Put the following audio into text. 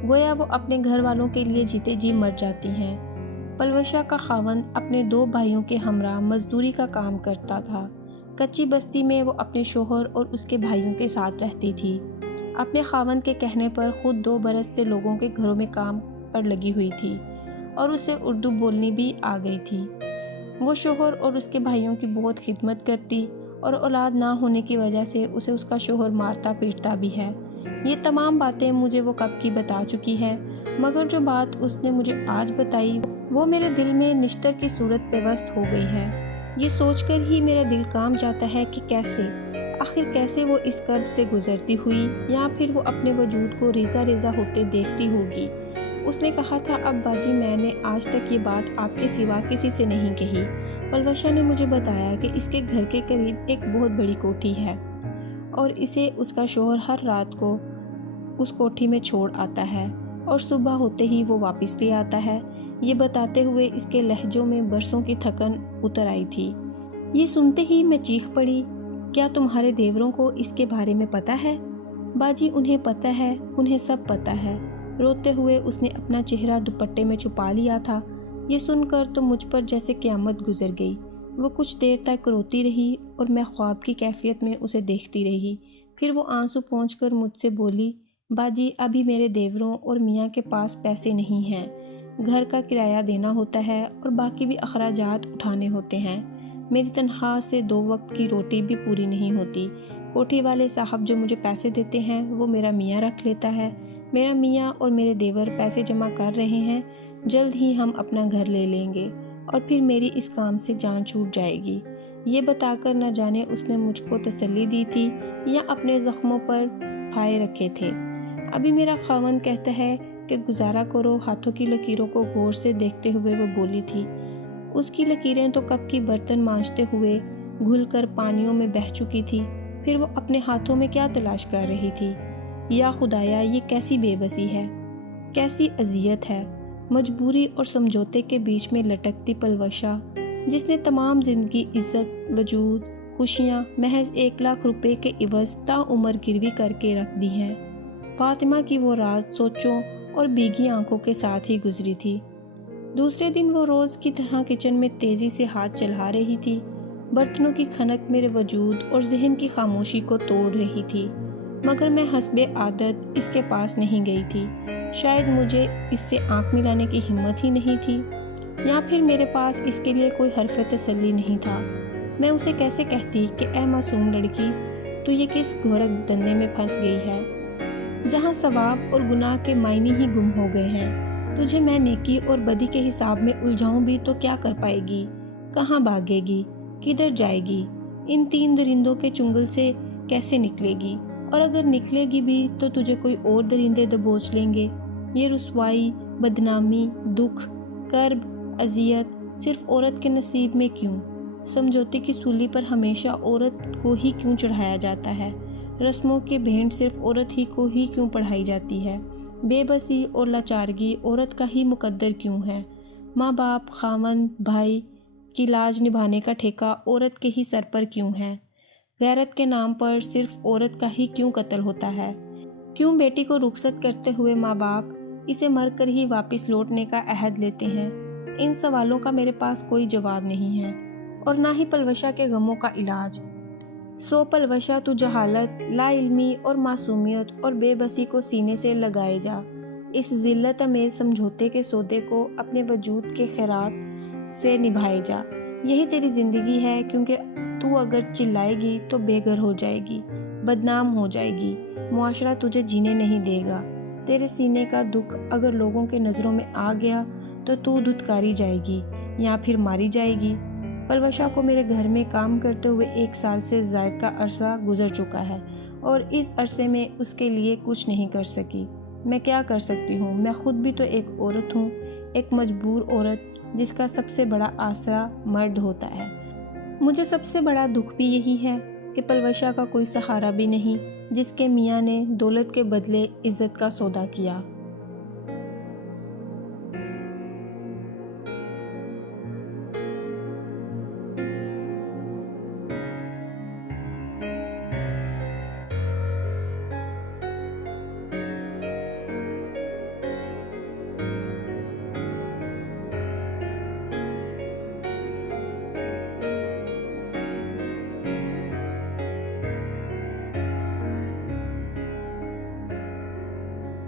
گویا وہ اپنے گھر والوں کے لیے جیتے جی مر جاتی ہیں۔ پلوشا کا خاوند اپنے 2 بھائیوں کے ہمراہ مزدوری کا کام کرتا تھا۔ کچی بستی میں وہ اپنے شوہر اور اس کے بھائیوں کے ساتھ رہتی تھی۔ اپنے خاوند کے کہنے پر خود 2 برس سے لوگوں کے گھروں میں کام پر لگی ہوئی تھی اور اسے اردو بولنی بھی آ گئی تھی۔ وہ شوہر اور اس کے بھائیوں کی بہت خدمت کرتی اور اولاد نہ ہونے کی وجہ سے اسے اس کا شوہر مارتا پیٹتا بھی ہے۔ یہ تمام باتیں مجھے وہ کب کی بتا چکی ہے، مگر جو بات اس نے مجھے آج بتائی وہ میرے دل میں نشتر کی صورت پیوست ہو گئی ہے۔ یہ سوچ کر ہی میرا دل کام جاتا ہے کہ آخر کیسے وہ اس کرب سے گزرتی ہوئی یا پھر وہ اپنے وجود کو ریزہ ریزہ ہوتے دیکھتی ہوگی۔ اس نے کہا تھا، اب باجی میں نے آج تک یہ بات آپ کے سوا کسی سے نہیں کہی۔ پلوشا نے مجھے بتایا کہ اس کے گھر کے قریب ایک بہت بڑی کوٹھی ہے اور اسے اس کا شوہر ہر رات کو اس کوٹھی میں چھوڑ آتا ہے اور صبح ہوتے ہی وہ واپس لے آتا ہے۔ یہ بتاتے ہوئے اس کے لہجوں میں برسوں کی تھکن اتر آئی تھی۔ یہ سنتے ہی میں چیخ پڑی، کیا تمہارے دیوروں کو اس کے بارے میں پتہ ہے؟ باجی انہیں پتہ ہے، انہیں سب پتہ ہے۔ روتے ہوئے اس نے اپنا چہرہ دوپٹے میں چھپا لیا تھا۔ یہ سن کر تو مجھ پر جیسے قیامت گزر گئی۔ وہ کچھ دیر تک روتی رہی اور میں خواب کی کیفیت میں اسے دیکھتی رہی۔ پھر وہ آنسو پونچھ کر مجھ سے بولی، باجی ابھی میرے دیوروں اور میاں کے پاس پیسے نہیں ہیں، گھر کا کرایہ دینا ہوتا ہے اور باقی بھی اخراجات اٹھانے ہوتے ہیں۔ میری تنخواہ سے 2 وقت کی روٹی بھی پوری نہیں ہوتی۔ کوٹھی والے صاحب جو مجھے پیسے دیتے ہیں وہ میرا میاں رکھ لیتا ہے۔ میرا میاں اور میرے دیور پیسے جمع کر رہے ہیں، جلد ہی ہم اپنا گھر لے لیں گے اور پھر میری اس کام سے جان چھوٹ جائے گی۔ یہ بتا کر نہ جانے اس نے مجھ کو تسلی دی تھی یا اپنے زخموں پر پھائے رکھے تھے۔ ابھی میرا خاوند کہتا ہے کہ گزارا کرو، ہاتھوں کی لکیروں کو غور سے دیکھتے ہوئے وہ بولی تھی، اس کی لکیریں تو کب کی برتن مانجتے ہوئے گھل کر پانیوں میں بہہ چکی تھی، پھر وہ اپنے ہاتھوں میں کیا تلاش کر رہی تھی؟ یا خدایا، یہ کیسی بے بسی ہے، کیسی اذیت ہے، مجبوری اور سمجھوتے کے بیچ میں لٹکتی پلوشا، جس نے تمام زندگی، عزت، وجود، خوشیاں محض 1 لاکھ روپے کے عوض تا عمر گروی کر کے رکھ دی ہیں۔ فاطمہ کی وہ رات سوچوں اور بھیگی آنکھوں کے ساتھ ہی گزری تھی۔ دوسرے دن وہ روز کی طرح کچن میں تیزی سے ہاتھ چلا رہی تھی۔ برتنوں کی کھنک میرے وجود اور ذہن کی خاموشی کو توڑ رہی تھی، مگر میں حسب عادت اس کے پاس نہیں گئی تھی۔ شاید مجھے اس سے آنکھ ملانے کی ہمت ہی نہیں تھی، یا پھر میرے پاس اس کے لیے کوئی حرف تسلی نہیں تھا۔ میں اسے کیسے کہتی کہ اے معصوم لڑکی، تو یہ کس گھورک دندے میں پھنس گئی ہے جہاں ثواب اور گناہ کے معنی ہی گم ہو گئے ہیں؟ تجھے میں نیکی اور بدی کے حساب میں الجھاؤں بھی تو کیا کر پائے گی؟ کہاں بھاگے گی؟ کدھر جائے گی؟ ان 3 درندوں کے چنگل سے کیسے نکلے گی؟ اور اگر نکلے گی بھی تو تجھے کوئی اور درندے دبوچ لیں گے۔ یہ رسوائی، بدنامی، دکھ، کرب، اذیت صرف عورت کے نصیب میں کیوں؟ سمجھوتے کی سولی پر ہمیشہ عورت کو ہی کیوں چڑھایا جاتا ہے؟ رسموں کے بھینٹ صرف عورت ہی کو ہی کیوں پڑھائی جاتی ہے؟ بے بسی اور لاچارگی عورت کا ہی مقدر کیوں ہے؟ ماں باپ، خاوند، بھائی کی لاج نبھانے کا ٹھیکہ عورت کے ہی سر پر کیوں ہے؟ غیرت کے نام پر صرف عورت کا ہی کیوں قتل ہوتا ہے؟ کیوں بیٹی کو رخصت کرتے ہوئے ماں باپ اسے مر کر ہی واپس لوٹنے کا عہد لیتے ہیں؟ ان سوالوں کا میرے پاس کوئی جواب نہیں ہے، اور نہ ہی پلوشا کے غموں کا علاج۔ سو پلوشا، تو جہالت، لا علمی اور معصومیت اور بے بسی کو سینے سے لگائے جا۔ اس ذلت امیز سمجھوتے کے سودے کو اپنے وجود کے خیرات سے نبھائے جا۔ یہی تیری زندگی ہے، کیونکہ تو اگر چلائے گی تو بے گھر ہو جائے گی، بدنام ہو جائے گی، معاشرہ تجھے جینے نہیں دے گا۔ تیرے سینے کا دکھ اگر لوگوں کے نظروں میں آ گیا تو دھتکاری جائے گی یا پھر ماری جائے گی۔ پلوشا کو میرے گھر میں کام کرتے ہوئے 1 سال سے زائد کا عرصہ گزر چکا ہے، اور اس عرصے میں اس کے لیے کچھ نہیں کر سکی۔ میں کیا کر سکتی ہوں؟ میں خود بھی تو ایک عورت ہوں، ایک مجبور عورت جس کا سب سے بڑا آسرا مرد ہوتا ہے۔ مجھے سب سے بڑا دکھ بھی یہی ہے کہ پلوشا کا کوئی سہارا بھی نہیں، جس کے میاں نے دولت کے بدلے عزت کا سودا کیا۔